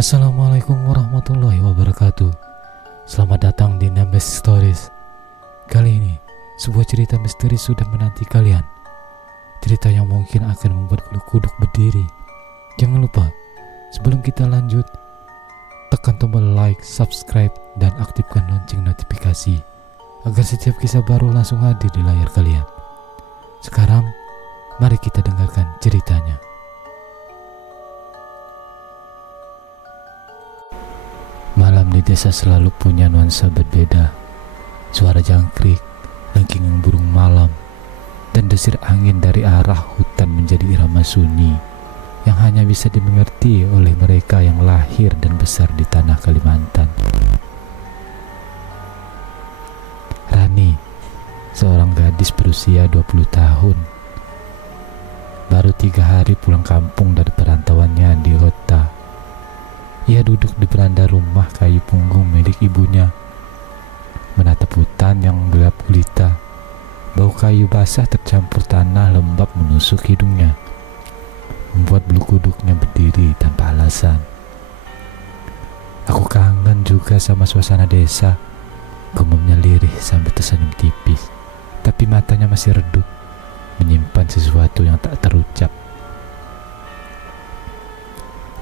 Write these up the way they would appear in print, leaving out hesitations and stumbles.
Assalamualaikum warahmatullahi wabarakatuh. Selamat datang di Nemes Stories. Kali ini, sebuah cerita misteri sudah menanti kalian. Cerita yang mungkin akan membuat bulu kuduk berdiri. Jangan lupa, sebelum kita lanjut, tekan tombol like, subscribe, dan aktifkan lonceng notifikasi agar setiap kisah baru langsung hadir di layar kalian. Sekarang, mari kita dengarkan ceritanya. Malam di desa selalu punya nuansa berbeda. Suara jangkrik, lengkingan burung malam, dan desir angin dari arah hutan menjadi irama sunyi yang hanya bisa dimengerti oleh mereka yang lahir dan besar di tanah Kalimantan. Rani, seorang gadis berusia 20 tahun, baru 3 hari pulang kampung dari perantauannya di kota. Ia duduk di beranda rumah kayu punggung milik ibunya, menatap hutan yang gelap gulita. Bau kayu basah tercampur tanah lembab menusuk hidungnya, membuat bulu kuduknya berdiri tanpa alasan. Aku kangen juga sama suasana desa, gumamnya lirih sambil tersenyum tipis, tapi matanya masih redup, menyimpan sesuatu yang tak terucap.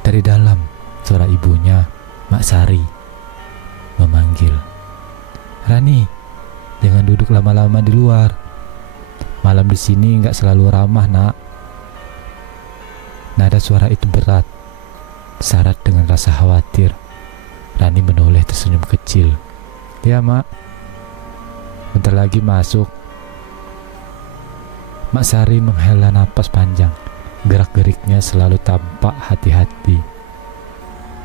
Dari dalam, suara ibunya, Mak Sari, memanggil, "Rani, jangan duduk lama-lama di luar. Malam di sini nggak selalu ramah, Nak." Nada suara itu berat, syarat dengan rasa khawatir. Rani menoleh tersenyum kecil. "Ya, Mak. Bentar lagi masuk." Mak Sari menghela napas panjang. Gerak-geriknya selalu tampak hati-hati,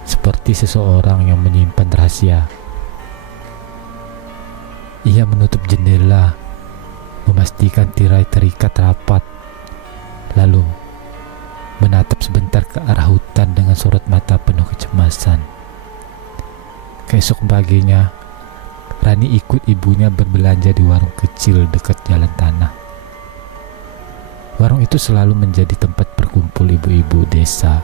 seperti seseorang yang menyimpan rahasia. Ia menutup jendela, memastikan tirai terikat rapat, lalu menatap sebentar ke arah hutan dengan sorot mata penuh kecemasan. Keesok paginya, Rani ikut ibunya berbelanja di warung kecil dekat jalan tanah. Warung itu selalu menjadi tempat berkumpul ibu-ibu desa.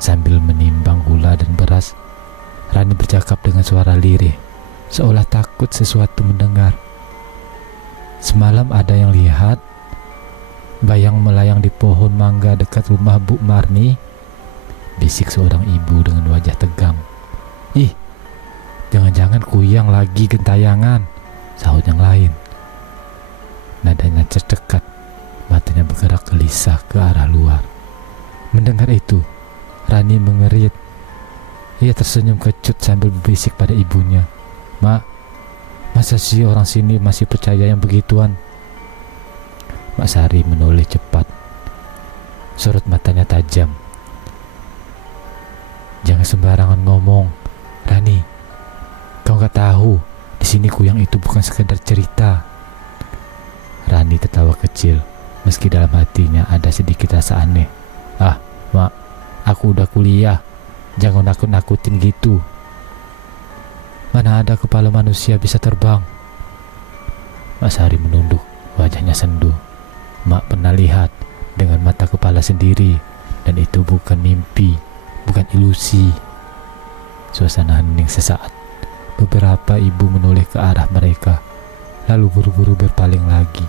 Sambil menimbang gula dan beras, Rani bercakap dengan suara lirih, seolah takut sesuatu mendengar. "Semalam ada yang lihat bayang melayang di pohon mangga dekat rumah Bu Marni," bisik seorang ibu dengan wajah tegang. "Ih, jangan-jangan kuyang lagi gentayangan," sahut yang lain. Nadanya terdekat, matanya bergerak gelisah ke arah luar. Mendengar itu, Rani mengerit. Ia tersenyum kecut sambil berbisik pada ibunya, "Mak, masa sih orang sini masih percaya yang begituan?" Mak Sari menoleh cepat. Sorot matanya tajam. "Jangan sembarangan ngomong, Rani. Kau gak tahu, di sini kuyang itu bukan sekedar cerita." Rani tertawa kecil, meski dalam hatinya ada sedikit rasa aneh. "Ah, Mak, aku udah kuliah, jangan nakut-nakutin gitu. Mana ada kepala manusia bisa terbang." Mak Sari menunduk, wajahnya sendu. "Mak pernah lihat dengan mata kepala sendiri, dan itu bukan mimpi, bukan ilusi." Suasana hening sesaat. Beberapa ibu menoleh ke arah mereka, lalu buru-buru berpaling lagi,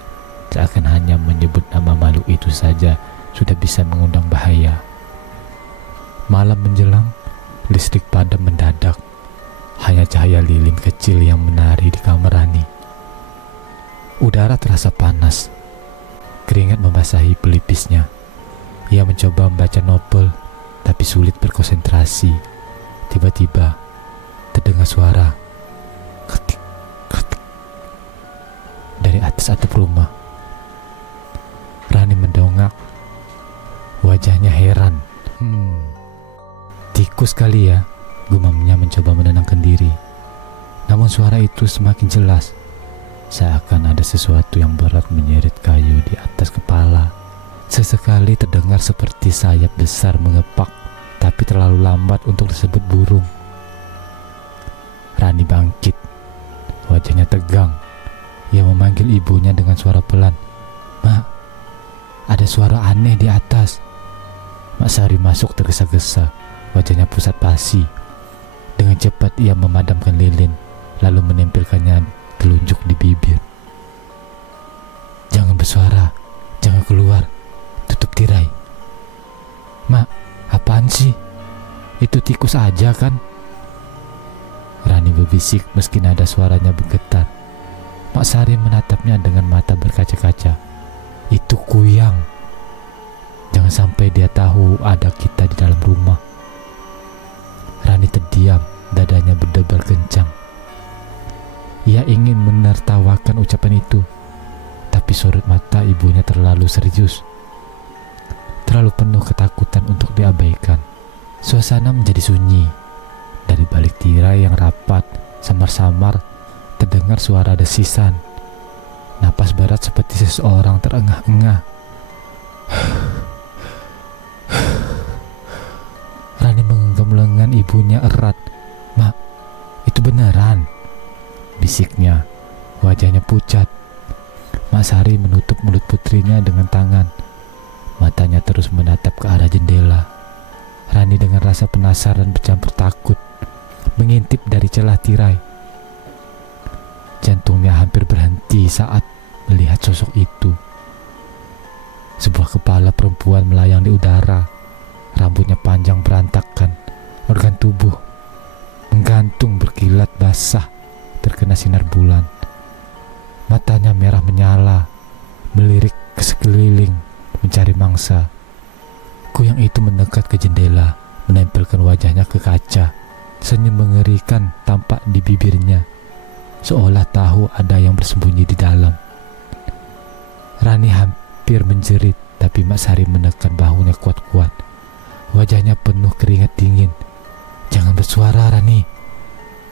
seakan hanya menyebut nama makhluk itu saja sudah bisa mengundang bahaya. Malam menjelang, listrik padam mendadak. Hanya cahaya lilin kecil yang menari di kamar Rani. Udara terasa panas. Keringat membasahi pelipisnya. Ia mencoba membaca novel, tapi sulit berkonsentrasi. Tiba-tiba, terdengar suara ketik, ketik dari atas atap rumah. Rani mendongak. Wajahnya heran. "Tikus kali ya," gumamnya mencoba menenangkan diri. Namun suara itu semakin jelas, seakan ada sesuatu yang berat menyeret kayu di atas kepala. Sesekali terdengar seperti sayap besar mengepak, tapi terlalu lambat untuk disebut burung. Rani bangkit, wajahnya tegang. Ia memanggil ibunya dengan suara pelan. "Mak, ada suara aneh di atas." Mak Sari masuk tergesa-gesa, Wajahnya pusat pasi. Dengan cepat ia memadamkan lilin, lalu menempelkannya telunjuk di bibir. "Jangan bersuara, jangan keluar, tutup tirai." "Mak, apaan sih? Itu tikus aja kan?" Rani berbisik meski nada suaranya bergetar. Mak Sari menatapnya dengan mata berkaca-kaca. "Itu kuyang. Jangan sampai dia tahu ada kita di dalam rumah." Rani terdiam, dadanya berdebar kencang. Ia ingin menertawakan ucapan itu, tapi sorot mata ibunya terlalu serius, terlalu penuh ketakutan untuk diabaikan. Suasana menjadi sunyi. Dari balik tirai yang rapat, samar-samar terdengar suara desisan. Napas berat seperti seseorang terengah-engah. Rani menggenggam lengan ibunya erat. "Mak, itu beneran?" bisiknya. Wajahnya pucat. Mak Sari menutup mulut putrinya dengan tangan. Matanya terus menatap ke arah jendela. Rani dengan rasa penasaran bercampur takut mengintip dari celah tirai. Jantungnya hampir berhenti saat melihat sosok itu. Sebuah kepala perempuan melayang di udara. Rambutnya panjang berantakan, organ tubuh menggantung berkilat basah terkena sinar bulan. Matanya merah menyala, melirik ke sekeliling mencari mangsa. Kuyang itu mendekat ke jendela, menempelkan wajahnya ke kaca. Senyum mengerikan tampak di bibirnya, seolah tahu ada yang bersembunyi di dalam. Rani hampir menjerit, tapi Mak Sari menekan bahunya kuat-kuat. Wajahnya penuh keringat dingin. "Jangan bersuara, Rani.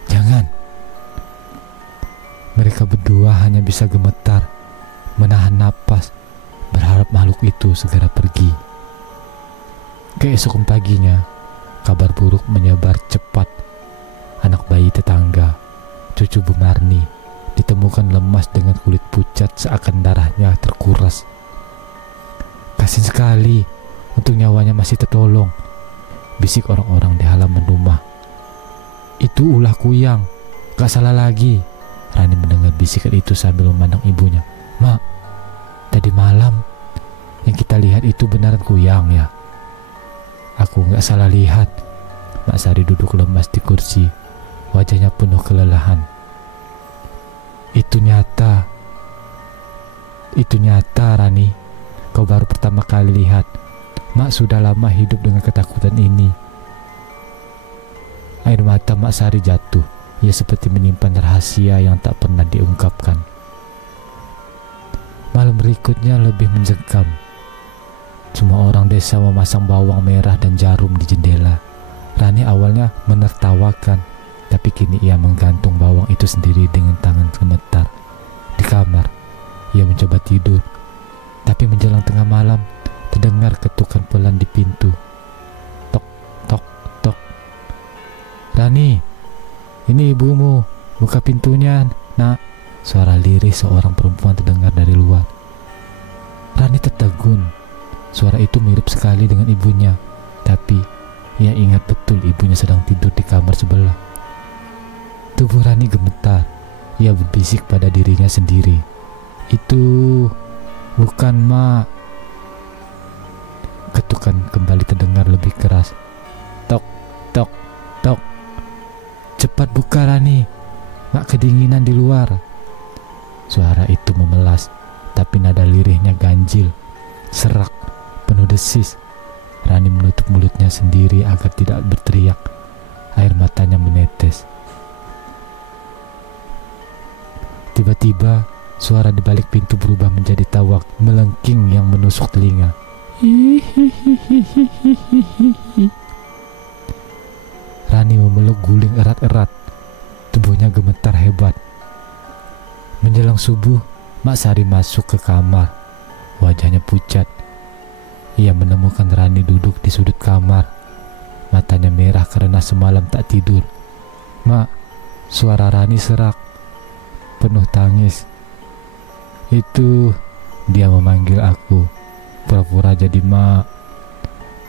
Jangan." Mereka berdua hanya bisa gemetar, menahan napas, berharap makhluk itu segera pergi. Keesokan paginya, kabar buruk menyebar cepat. Anak bayi tetangga, cucu Bu Marni, ditemukan lemas dengan kulit pucat seakan darahnya terkuras. "Kasihan sekali, untuk nyawanya masih tertolong," bisik orang-orang di halaman rumah. "Itu ulah kuyang, gak salah lagi." Rani mendengar bisikan itu sambil memandang ibunya. "Mak, tadi malam yang kita lihat itu beneran kuyang ya?" "Aku gak salah lihat." Mak Sari duduk lemas di kursi, wajahnya penuh kelelahan. Itu nyata, Rani. Kau baru pertama kali lihat. Mak sudah lama hidup dengan ketakutan ini." Air mata Mak Sari jatuh. Ia seperti menyimpan rahasia yang tak pernah diungkapkan. Malam berikutnya lebih mencekam. Semua orang desa memasang bawang merah dan jarum di jendela. Rani awalnya menertawakan, tapi kini ia menggantung bawang itu sendiri dengan tangan gemetar. Di kamar, ia mencoba tidur, tapi menjelang tengah malam terdengar ketukan pelan di pintu. Tok, tok, tok. "Rani, ini ibumu, buka pintunya, nak." Suara lirih seorang perempuan terdengar dari luar. Rani tertegun. Suara itu mirip sekali dengan ibunya, tapi ia ingat betul ibunya sedang tidur di kamar sebelah. Tubuh Rani gemetar. Ia berbisik pada dirinya sendiri, "Itu bukan Mak." Ketukan kembali terdengar lebih keras. Tok, tok, tok. "Cepat buka, Rani. Mak kedinginan di luar." Suara itu memelas, tapi nada lirihnya ganjil, serak, penuh desis. Rani menutup mulutnya sendiri agar tidak berteriak. Air matanya menetes. Tiba-tiba, suara di balik pintu berubah menjadi tawak melengking yang menusuk telinga. Rani memeluk guling erat-erat. Tubuhnya gemetar hebat. Menjelang subuh, Mak Sari masuk ke kamar. Wajahnya pucat. Ia menemukan Rani duduk di sudut kamar. Matanya merah karena semalam tak tidur. "Mak," suara Rani serak, penuh tangis. "Itu," dia memanggil aku, pura-pura jadi Mak.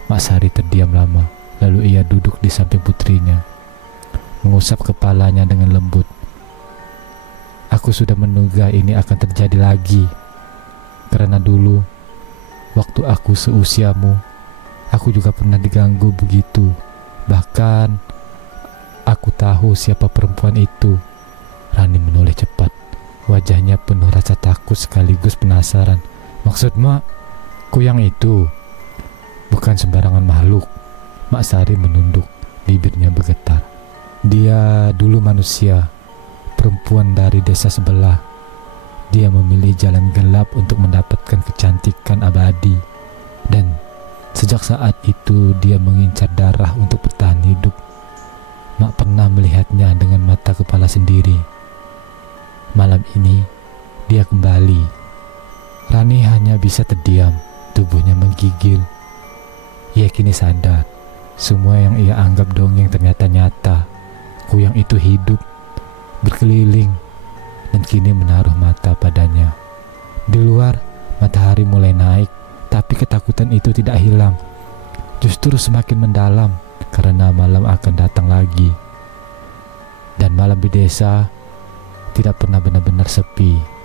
Mak Sari terdiam lama, Lalu ia duduk di samping putrinya, mengusap kepalanya dengan lembut. Aku sudah menduga ini akan terjadi lagi, karena dulu, waktu aku seusiamu, aku juga pernah diganggu begitu. Bahkan, aku tahu siapa perempuan itu. Rani menoleh cepat. Wajahnya penuh rasa takut sekaligus penasaran. Maksud Mak, Kuyang itu bukan sembarangan makhluk. Mak Sari menunduk, bibirnya bergetar. Dia dulu manusia, perempuan dari desa sebelah. Dia memilih jalan gelap untuk mendapatkan kecantikan abadi. Dan sejak saat itu dia mengincar darah untuk bertahan hidup. Mak pernah melihatnya dengan mata kepala sendiri. Malam ini, dia kembali. Rani hanya bisa terdiam, tubuhnya menggigil. Ia kini sadar, semua yang ia anggap dongeng ternyata nyata. Kuyang itu hidup, berkeliling, dan kini menaruh mata padanya. Di luar, matahari mulai naik, tapi ketakutan itu tidak hilang. Justru semakin mendalam, karena malam akan datang lagi. Dan malam di desa tidak pernah benar-benar sepi.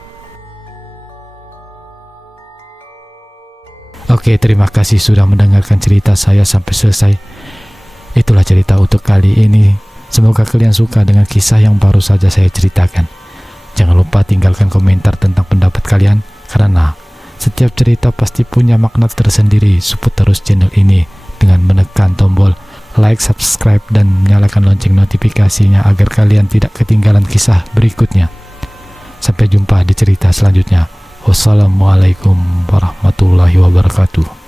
Oke, terima kasih sudah mendengarkan cerita saya sampai selesai. Itulah cerita untuk kali ini. Semoga kalian suka dengan kisah yang baru saja saya ceritakan. Jangan lupa tinggalkan komentar tentang pendapat kalian, karena setiap cerita pasti punya makna tersendiri. Support terus channel ini dengan menekan tombol like, subscribe, dan nyalakan lonceng notifikasinya agar kalian tidak ketinggalan kisah berikutnya. Sampai jumpa di cerita selanjutnya. Wassalamualaikum warahmatullahi wabarakatuh.